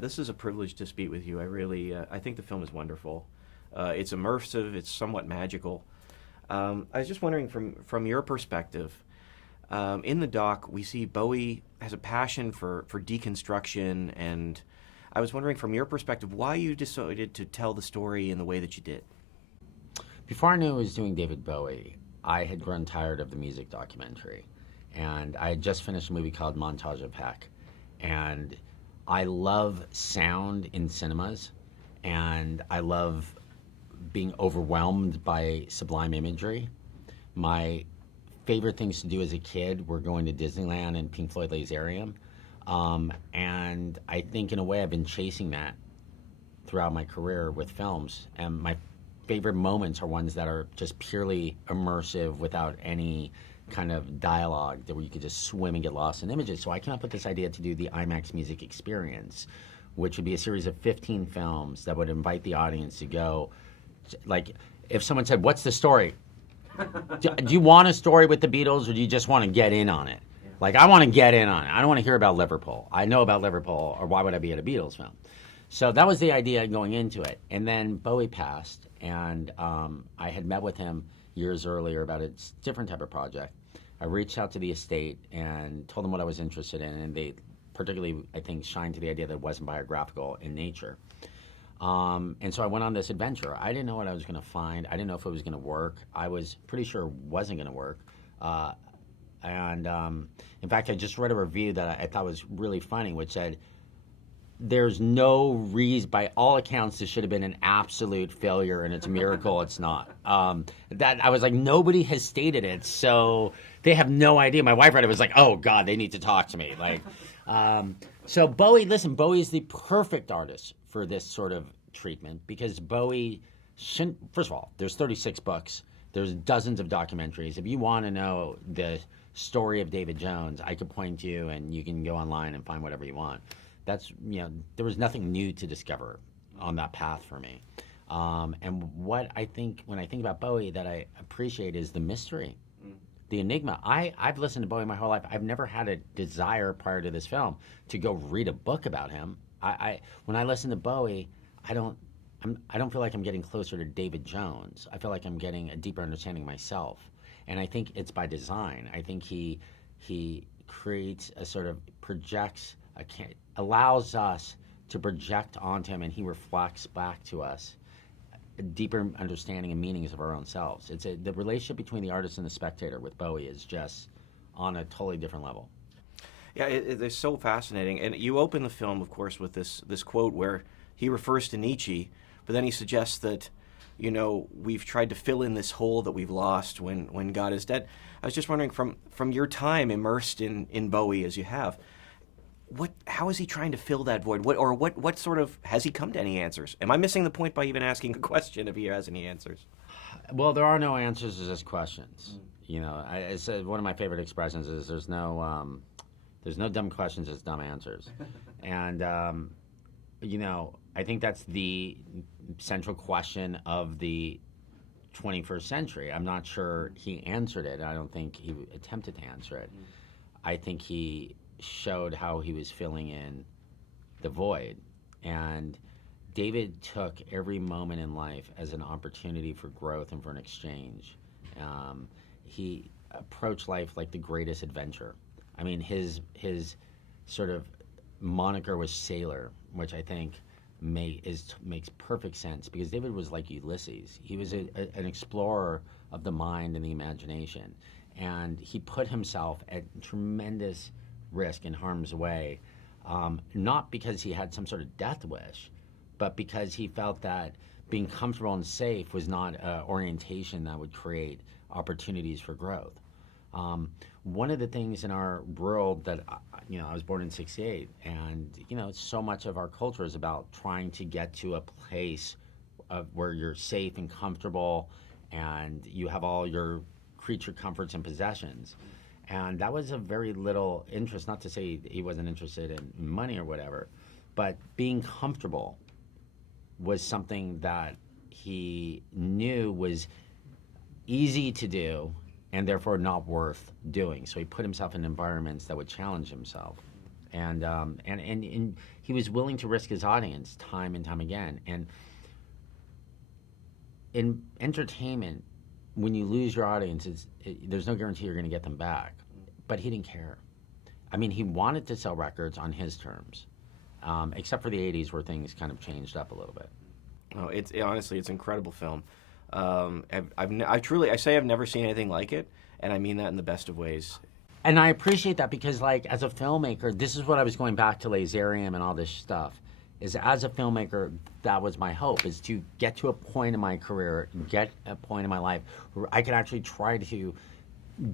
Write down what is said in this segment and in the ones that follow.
Brett, this is a privilege to speak with you. I really, I think the film is wonderful. It's immersive. It's somewhat magical. I was just wondering, from your perspective, in the doc, we see Bowie has a passion for deconstruction, and I was wondering, from your perspective, why you decided to tell the story in the way that you did. Before I knew I was doing David Bowie, I had grown tired of the music documentary, and I had just finished a movie called Montage of Heck, and I love sound in cinemas, and I love being overwhelmed by sublime imagery. My favorite things to do as a kid were going to Disneyland and Pink Floyd Laserium, and I think in a way I've been chasing that throughout my career with films, and my favorite moments are ones that are just purely immersive without any kind of dialogue, that where you could just swim and get lost in images. So I came up with this idea to do the IMAX Music Experience, which would be a series of 15 films that would invite the audience to go, like, if someone said, what's the story? Do you want a story with the Beatles, or do you just want to get in on it? Like, I want to get in on it. I don't want to hear about Liverpool. I know about Liverpool, or why would I be at a Beatles film? So that was the idea going into it. And then Bowie passed, and I had met with him years earlier about a different type of project. I reached out to the estate and told them what I was interested in, and they particularly, I think, shined to the idea that it wasn't biographical in nature. And so I went on this adventure. I didn't know what I was going to find. I didn't know if it was going to work. I was pretty sure it wasn't going to work. In fact, I just read a review that I thought was really funny, which said, there's no reason, by all accounts, this should have been an absolute failure, and it's a miracle it's not. That I was like, nobody has stated it, so they have no idea. My wife read it, was like, oh God, they need to talk to me. Like, so Bowie, listen, Bowie is the perfect artist for this sort of treatment, because Bowie shouldn't, first of all, there's 36 books, there's dozens of documentaries. If you want to know the story of David Jones, I could point you, and you can go online and find whatever you want. That's, there was nothing new to discover on that path for me. And what I think, when I think about Bowie, that I appreciate is the mystery, the enigma. I've listened to Bowie my whole life. I've never had a desire prior to this film to go read a book about him. When I listen to Bowie, I don't feel like I'm getting closer to David Jones. I feel like I'm getting a deeper understanding of myself. And I think it's by design. I think he creates a sort of projects, allows us to project onto him, and he reflects back to us a deeper understanding and meanings of our own selves. The relationship between the artist and the spectator with Bowie is just on a totally different level. Yeah, it's so fascinating. And you open the film, of course, with this quote where he refers to Nietzsche, but then he suggests that, we've tried to fill in this hole that we've lost when God is dead. I was just wondering, from your time immersed in Bowie as you have, how is he trying to fill that void? What sort of, has he come to any answers? Am I missing the point by even asking a question if he has any answers? Well, there are no answers, there's just questions. I said one of my favorite expressions is there's no dumb questions, there's dumb answers. And, I think that's the central question of the 21st century. I'm not sure he answered it. I don't think he attempted to answer it. I think he showed how he was filling in the void. And David took every moment in life as an opportunity for growth and for an exchange. He approached life like the greatest adventure. I mean, his sort of moniker was Sailor, which I think makes perfect sense, because David was like Ulysses. He was an explorer of the mind and the imagination, and he put himself at tremendous risk in harm's way, not because he had some sort of death wish, but because he felt that being comfortable and safe was not an orientation that would create opportunities for growth. One of the things in our world that, I was born in '68, and, so much of our culture is about trying to get to a place where you're safe and comfortable, and you have all your creature comforts and possessions. And that was of very little interest, not to say he wasn't interested in money or whatever, but being comfortable was something that he knew was easy to do and therefore not worth doing. So he put himself in environments that would challenge himself. And he was willing to risk his audience time and time again. And in entertainment, when you lose your audience, there's no guarantee you're going to get them back. But he didn't care. I mean, he wanted to sell records on his terms, except for the 80s where things kind of changed up a little bit. Oh, honestly, it's an incredible film. I say I've never seen anything like it, and I mean that in the best of ways. And I appreciate that because, like, as a filmmaker, this is what I was going back to Laserium and all this stuff, is as a filmmaker, that was my hope, is to get to a point in my career, get a point in my life where I could actually try to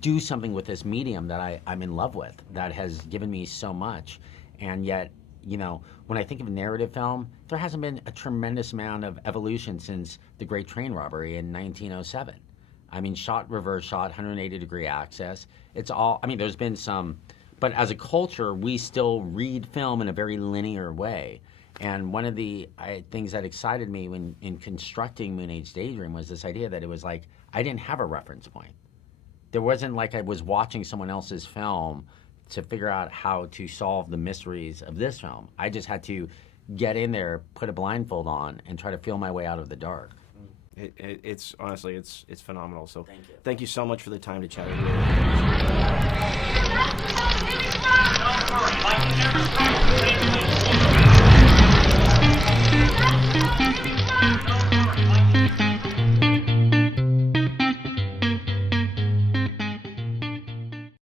do something with this medium that I'm in love with, that has given me so much. And yet, you know, when I think of narrative film, there hasn't been a tremendous amount of evolution since The Great Train Robbery in 1907. I mean, shot, reverse shot, 180-degree access. It's all, I mean, there's been some, but as a culture, we still read film in a very linear way. And one of the things that excited me in constructing Moonage Daydream was this idea that it was like, I didn't have a reference point. There wasn't like I was watching someone else's film to figure out how to solve the mysteries of this film. I just had to get in there, put a blindfold on, and try to feel my way out of the dark. It's honestly, it's phenomenal. So Thank you. Thank you so much for the time to chat with you.